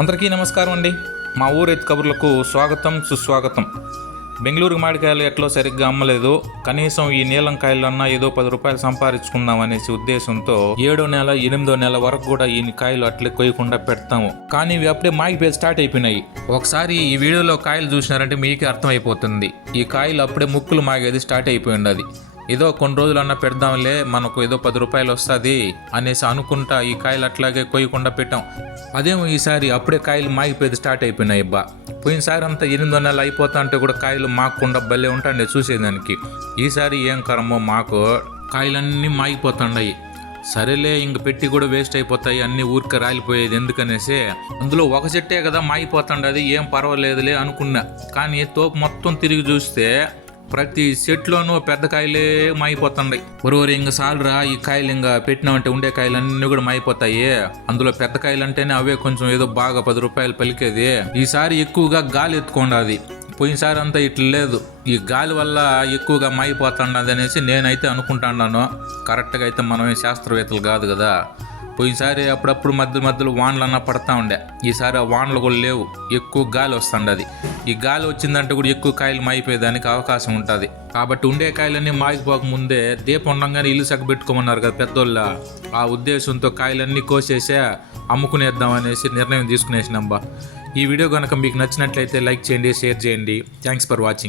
అందరికీ నమస్కారం అండి. మా ఊరు ఎత్తు కబుర్లకు స్వాగతం సుస్వాగతం. బెంగళూరు మామిడికాయలు ఎట్లో సరిగ్గా అమ్మలేదు, కనీసం ఈ నీలం కాయలన్నా ఏదో 10 రూపాయలు సంపాదించుకుందాం అనేసి ఉద్దేశంతో 7వ నెల 8వ నెల వరకు కూడా ఈ కాయలు అట్లే కొయ్యకుండా పెడతాము. కానీ ఇవి అప్పుడే మాగిపోయి స్టార్ట్ అయిపోయినాయి. ఒకసారి ఈ వీడియోలో కాయలు చూసినారంటే మీకే అర్థమైపోతుంది. ఈ కాయలు అప్పుడే ముక్కులు మాగేది స్టార్ట్ అయిపోయి ఉండదు. ఏదో కొన్ని రోజులన్నా పెడదాంలే, మనకు ఏదో 10 రూపాయలు వస్తుంది అనేసి అనుకుంటా ఈ కాయలు అట్లాగే కొయ్యకుండా పెట్టాం. అదేమో ఈసారి అప్పుడే కాయలు మాగిపోయేది స్టార్ట్ అయిపోయినాయి. పోయినసారి అంతా 8వ నెల అయిపోతా అంటే కూడా కాయలు మాగకుండా భలే ఉంటాండే చూసేదానికి. ఈసారి ఏం కరమో మాకు కాయలన్నీ మాగిపోతుండయి. సరేలే, ఇంక పెట్టి కూడా వేస్ట్ అయిపోతాయి, అన్ని ఊరికే రాలిపోయేది ఎందుకనేసి అందులో ఒక చెట్టే కదా మాగిపోతుండది, ఏం పర్వాలేదులే అనుకున్నా. కానీ తోపు మొత్తం తిరిగి చూస్తే ప్రతి చెట్లోనూ పెద్ద కాయలే మాయిపోతున్నాయి. ఒరవరి ఇంక సాలరా, ఈ కాయలు ఇంకా పెట్టినామంటే ఉండే కాయలు అన్నీ కూడా మాయిపోతాయి. అందులో పెద్ద కాయలు అంటేనే అవే కొంచెం ఏదో బాగా 10 రూపాయలు పలికేది. ఈసారి ఎక్కువగా గాలి ఎత్తుకోండి. పోయినసారి అంతా ఇట్లా లేదు, ఈ గాలి వల్ల ఎక్కువగా మాయిపోతున్నది అనేసి నేనైతే అనుకుంటున్నాను. కరెక్ట్గా అయితే మనమే శాస్త్రవేత్తలు కాదు కదా. పోయినసారి అప్పుడప్పుడు మధ్యలో వానలు అన్నా పడతా ఉండే, ఈసారి ఆ వానలు కూడా లేవు, ఎక్కువ గాలి వస్తుండది. ఈ గాలి వచ్చిందంటే కూడా ఎక్కువ కాయలు మాయిపోయేదానికి అవకాశం ఉంటుంది. కాబట్టి ఉండే కాయలన్నీ మాగిపోకముందే దీపం ఉండగానే ఇల్లు సగ్గబెట్టుకోమన్నారు కదా పెద్దోళ్ళ. ఆ ఉద్దేశంతో కాయలన్నీ కోసేసే అమ్ముకునేద్దాం అనేసి నిర్ణయం తీసుకునేసినాం. ఈ వీడియో కనుక మీకు నచ్చినట్లయితే లైక్ చేయండి, షేర్ చేయండి. Thanks for watching.